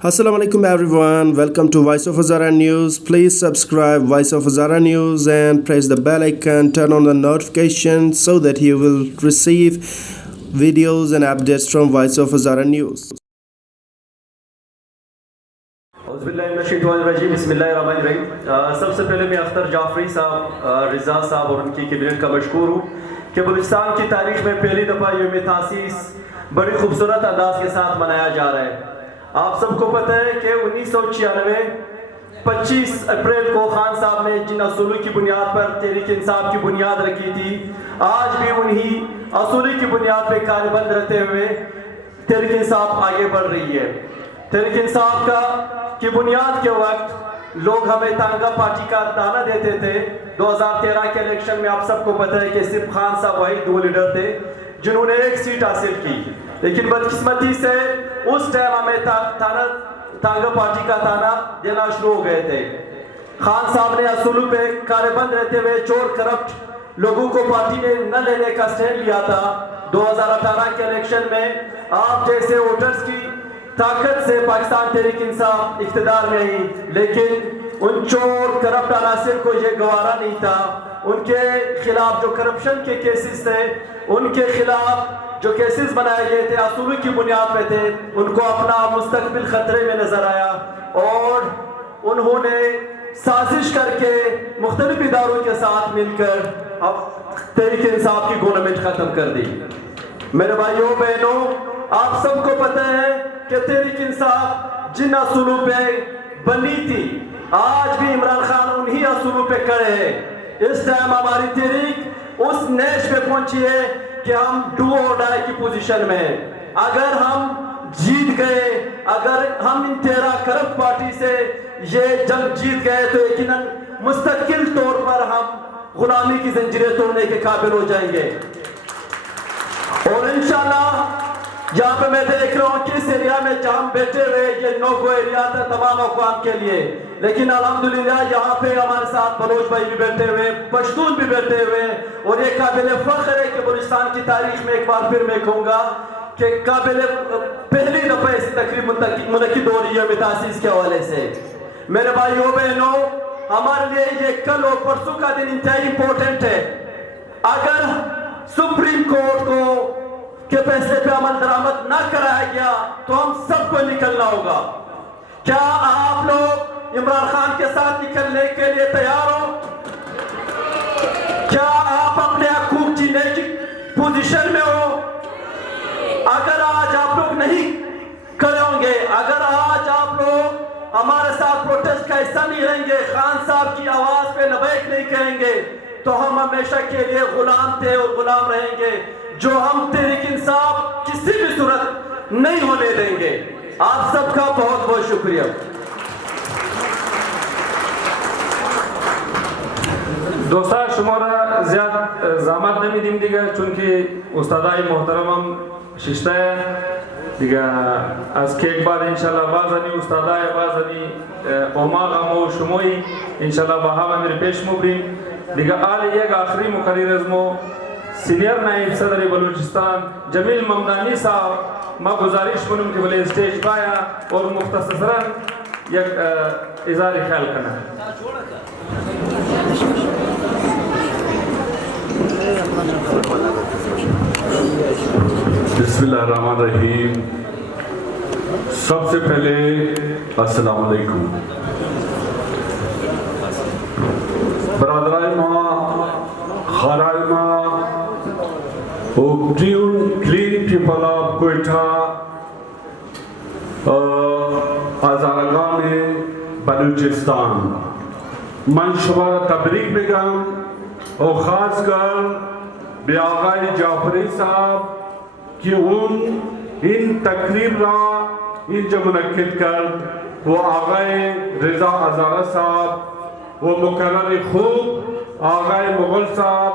Assalamu alaikum everyone. Welcome to Voice of Hazara News. Please subscribe Voice of Hazara News and press the bell icon, turn on the notification so that you will receive videos and updates from Voice of Hazara News. سب سے پہلے میں اختر جعفری صاحب رضا صاحب اور ان کی cabinet کا مشکور ہوں کہ بلوچستان کی تاریخ میں پہلی دفعہ یوم تاسیس بڑی خوبصورت انداز کے ساتھ منایا جا رہا ہے. آپ سب کو پتہ ہے کہ 1996 25 اپریل کو خان صاحب نے جن اصولوں کی بنیاد پر تحریک انصاف کی بنیاد رکھی تھی، آج بھی انہی اصولوں کی بنیاد پہ کاربند رہتے ہوئے تحریک انصاف آگے بڑھ رہی ہے. تحریک انصاف کی بنیاد کے وقت لوگ ہمیں تانگا پارٹی کا دانا دیتے تھے. 2013 کے الیکشن میں آپ سب کو پتہ ہے کہ صرف خان صاحب وہی دو لیڈر تھے جنہوں نے ایک سیٹ حاصل کی، لیکن بدقسمتی سے اس ٹائم ہمیں تانگا پارٹی کا تانا دینا شروع ہو گئے تھے. خان صاحب نے اصولوں پہ کاربند رہتے ہوئے چور کرپٹ لوگوں کو پارٹی میں نہ لینے کا سٹینڈ لیا تھا. 2018 کے الیکشن میں آپ جیسے ووٹرز کی طاقت سے پاکستان تحریک انصاف اقتدار میں آئی، لیکن ان چور کرپٹ عناصر کو یہ گوارا نہیں تھا. ان کے خلاف جو کرپشن کے کیسز تھے، ان کے خلاف جو کیسز بنائے گئے تھے اصولوں کی بنیاد پہ تھے، ان کو اپنا مستقبل خطرے میں نظر آیا اور انہوں نے سازش کر کے مختلف اداروں کے ساتھ مل کر اب تحریک انصاف کی گورنمنٹ ختم کر دی. میرے بھائیوں بہنوں، آپ سب کو پتہ ہے کہ تحریک انصاف جن اصولوں پہ بنی تھی، آج بھی عمران خان انہی اصولوں پہ کھڑے ہیں. اس ٹائم ہماری تحریک اس نیش پہ پہنچی ہے کہ ہم ڈو اور ڈائی کی پوزیشن میں ہیں. اگر ہم جیت گئے، اگر ہم ان 13 کرپٹ پارٹی سے یہ جنگ جیت گئے تو یقیناً مستقل طور پر ہم غلامی کی زنجیریں توڑنے کے قابل ہو جائیں گے. اور انشاءاللہ یہاں پہ میں دیکھ رہا ہوں کہ اس ایریا میں جہاں بیٹھے ہوئے یہ نو گو ایریا تھا تمام اقوام کے لیے، لیکن الحمدللہ یہاں پہ ہمارے ساتھ بلوچ بھائی بھی بیٹھے ہوئے، پشتون بھی بیٹھے ہوئے، اور یہ قابل فخر ہے کہ بلوچستان کی تاریخ میں ایک بار پھر میں کہوں گا کہ قابل پہلی دفعہ ایسی تقریب منعقد ہو رہی ہے یوم تاسیس کے حوالے سے. میرے بھائیوں بہنوں، ہمارے لیے یہ کل اور پرسوں کا دن انتہائی امپورٹنٹ ہے. اگر سپریم کورٹ کو کے فیصلے پہ عمل درآمد نہ کرایا گیا تو ہم سب کو نکلنا ہوگا. کیا آپ لوگ عمران خان کے ساتھ نکلنے کے لیے تیار ہو؟ کیا آپ اپنے حقوق جینے کی پوزیشن میں ہو؟ اگر آج آپ لوگ نہیں کھڑے ہوں گے، اگر آج آپ لوگ ہمارے ساتھ پروٹیسٹ کا حصہ نہیں رہیں گے، خان صاحب کی آواز پہ لبیک نہیں کہیں گے، تو ہم ہمیشہ کے لیے غلام تھے اور غلام رہیں گے، جو ہم تحریک انصاف کسی بھی صورت نہیں ہونے دیں گے. آپ سب کا بہت بہت شکریہ. دوستا شمارا زیاد زحمت نمی دیم دیگه، چونکه استادای محترمم ششته دیگه از که بعد انشالله بازنی استادای بازنی اوماغم و شموی انشالله با همه میره پیش مبریم دیگه. آل یک آخری مقرر از مو سینئر نائب صدر بلوچستان جمیل ممدانی صاحب ما گزارش کنم که بله اسٹیج پایا اور مختصراً یک اظہار خیال کرنا. بسم اللہ الرحمن الرحیم. سب سے پہلے السلام علیکم. برادرای ما، خانای ما، کلین پیپل آف کوئٹہ، ہزارگان بلوچستان، من شما را تبریک میگم و خاص کر به آقای جعفری صاحب که اون این تقریب را اینجا منعقد کرد و آقای رضا هزاره صاحب و مقرر خوب آقای مغل صاحب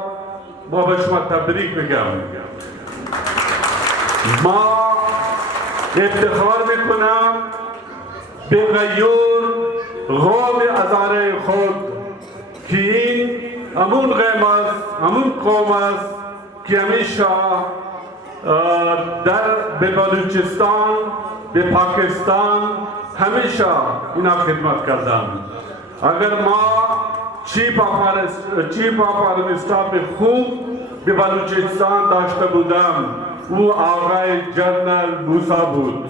ما به شما تبریک میگم. ما افتخار میکنم به غیور قوم هزاره خود که این همون قوم است، همون قوم است که همیشه در به بلوچستان به پاکستان همیشه اینا خدمت کردم. اگر ما چیف آف آرمی استاف خوب به بلوچستان داشته بودم او آقای جنرال موسی بود.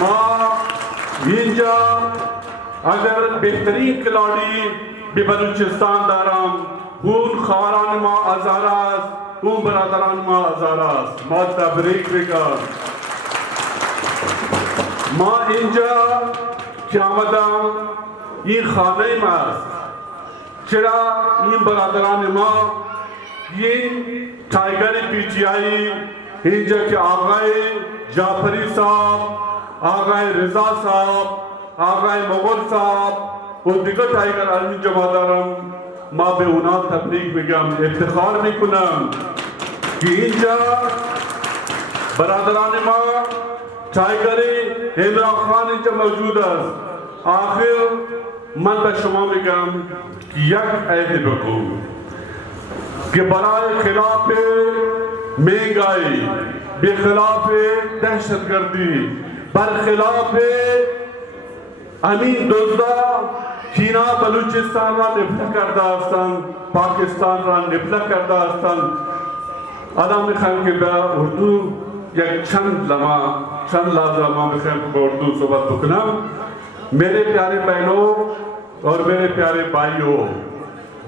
ما اینجا اگر بهترین کلاڑی به بلوچستان دارم اون خواهران ما هزار است، اون برادران ما هزار است. ما تبریک بگم. ما اینجا که آمدم این خانه ما است. چرا این برادران ما این ٹائیگر پی ٹی آئی اینجا که آقای جعفری صاحب، آقای رضا صاحب، آقای مغل صاحب و دیگر ٹائیگر آرمی جمع دارم، ما به اونا تبریک میگم، افتخار میکنم که اینجا برادران ما ٹائیگر عمران خان اینجا موجود است. آخر من به شما میگم که یک عهد بگو کہ برائے خلاف مہنگائی، بخلاف دہشت گردی، برخلاف امین دزدا کینا بلوچستان را نفله کرده هستند، پاکستان را نفله کرده هستند. الان میخوایم که به اردو یک چند لحظه ما میخوایم به اردو صحبت بکنم. میرے پیارے بہنوں اور میرے پیارے بھائیوں،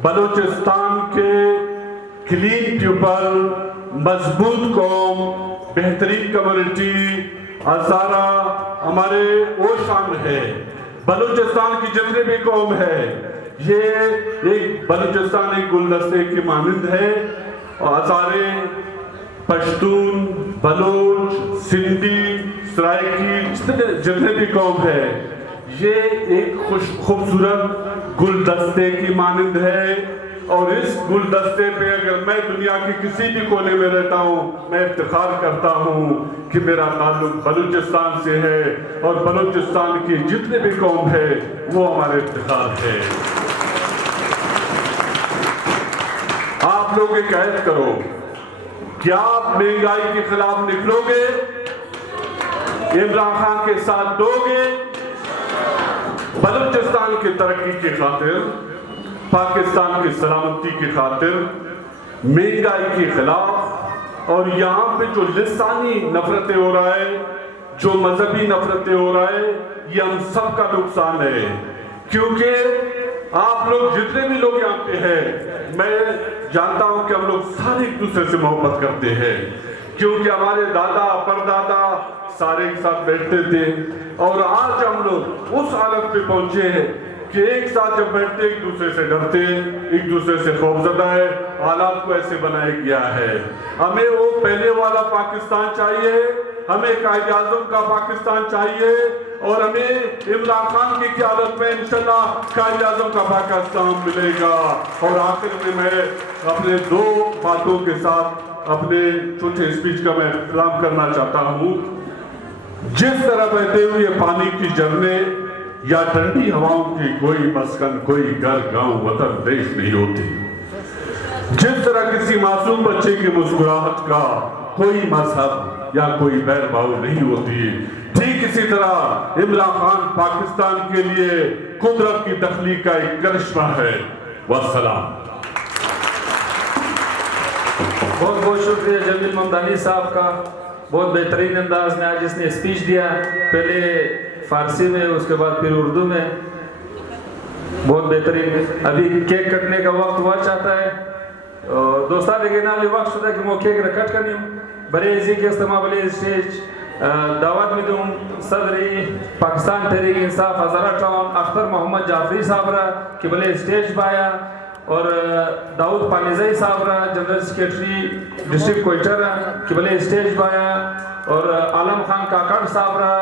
بلوچستان کے کلین پیپل، مضبوط قوم، بہترین کمیونٹی ہزارہ ہمارے وہ شامل ہے. بلوچستان کی جتنے بھی قوم ہے یہ ایک بلوچستان ایک گلدستے کی مانند ہے. ہزارے، پشتون، بلوچ، سندھی، سرائکی جتنے بھی قوم ہے یہ ایک خوبصورت گلدستے کی مانند ہے. اور اس گلدستے پہ اگر میں دنیا کی کسی بھی کونے میں رہتا ہوں میں افتخار کرتا ہوں کہ میرا تعلق بلوچستان سے ہے اور بلوچستان کی جتنے بھی قوم ہے وہ ہمارے افتخار ہے. آپ لوگ ایک عہد کرو کہ آپ مہنگائی کے خلاف نکلو گے، عمران خان کے ساتھ دو گے، بلوچستان کی ترقی کی خاطر، پاکستان کی سلامتی کی خاطر، مہنگائی کے خلاف. اور یہاں پہ جو لسانی نفرتیں ہو رہا ہے، جو مذہبی نفرتیں ہو رہا ہے، یہ ہم سب کا نقصان ہے. کیونکہ آپ لوگ جتنے بھی لوگ یہاں پہ ہیں، میں جانتا ہوں کہ ہم لوگ سارے ایک دوسرے سے محبت کرتے ہیں، کیونکہ ہمارے دادا پردادا سارے ایک ساتھ بیٹھتے تھے. اور آج ہم لوگ اس حالت پہ پہنچے ہیں کہ ایک ساتھ جب بیٹھتے ایک دوسرے سے ڈرتے، ایک دوسرے سے خوفزدہ ہے. حالات کو ایسے بنایا گیا ہے. ہمیں وہ پہلے والا پاکستان چاہیے، ہمیں قائد اعظم کا پاکستان چاہیے، اور ہمیں عمران خان کی قیادت میں انشاءاللہ قائد اعظم کا پاکستان ملے گا. اور آخر میں اپنے دو باتوں کے ساتھ اپنے چھوٹے اسپیچ کا میں احترام کرنا چاہتا ہوں. جس طرح بہتے ہوئے پانی کی جھرنے یا ٹھنڈی ہواؤں کی کوئی مسکن، کوئی گھر، گاؤں، وطن، دیش نہیں ہوتی، جس طرح کسی معصوم بچے کی مسکراہٹ کا کوئی مذہب یا کوئی بیر باؤ نہیں ہوتی، ٹھیک اسی طرح عمران خان پاکستان کے لیے قدرت کی تخلیق کا ایک کرشمہ ہے. والسلام. بہت بہت شکریہ جمیل ممدانی صاحب کا. بہت بہترین انداز میں آج اس نے اسپیچ دیا، پہلے فارسی میں، اس کے بعد پھر اردو میں. بہت بہترین. ابھی کیک کٹنے کا وقت ہوا چاہتا ہے. دوستان دیگه نالی وقت شده که ما کیک را کٹ کنیم. برای ازی که استماع بلی اسٹیج دعوت میدم صدری پاکستان تحریک انصاف ہزارہ ٹاؤن اختر محمد جعفری صاحب را کہ بلی اسٹیج بایا، اور داؤد پانیزائی صاحب را جنرل سیکریٹری ڈسٹرکٹ کوئٹہ را کہ بلی اسٹیج بایا، اور عالم خان کاکڑ صاحب را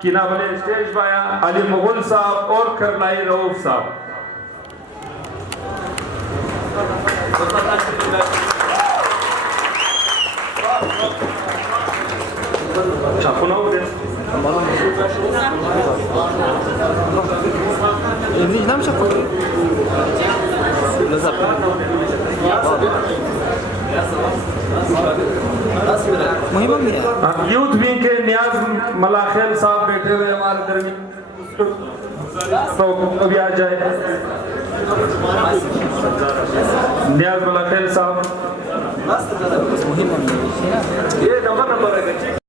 کہ نا بلی اسٹیج بایا، علی مغل صاحب اور کرنائی رؤف صاحب. چاپونا ہو گیا Evlilik nam şapka? Youth wing کے نیاز ملاخیل صاحب بیٹھے ہوئے ہمارے درمیان، تو ابھی آ جائے نیاز ملاخیل صاحب. یہ نمبر ہے.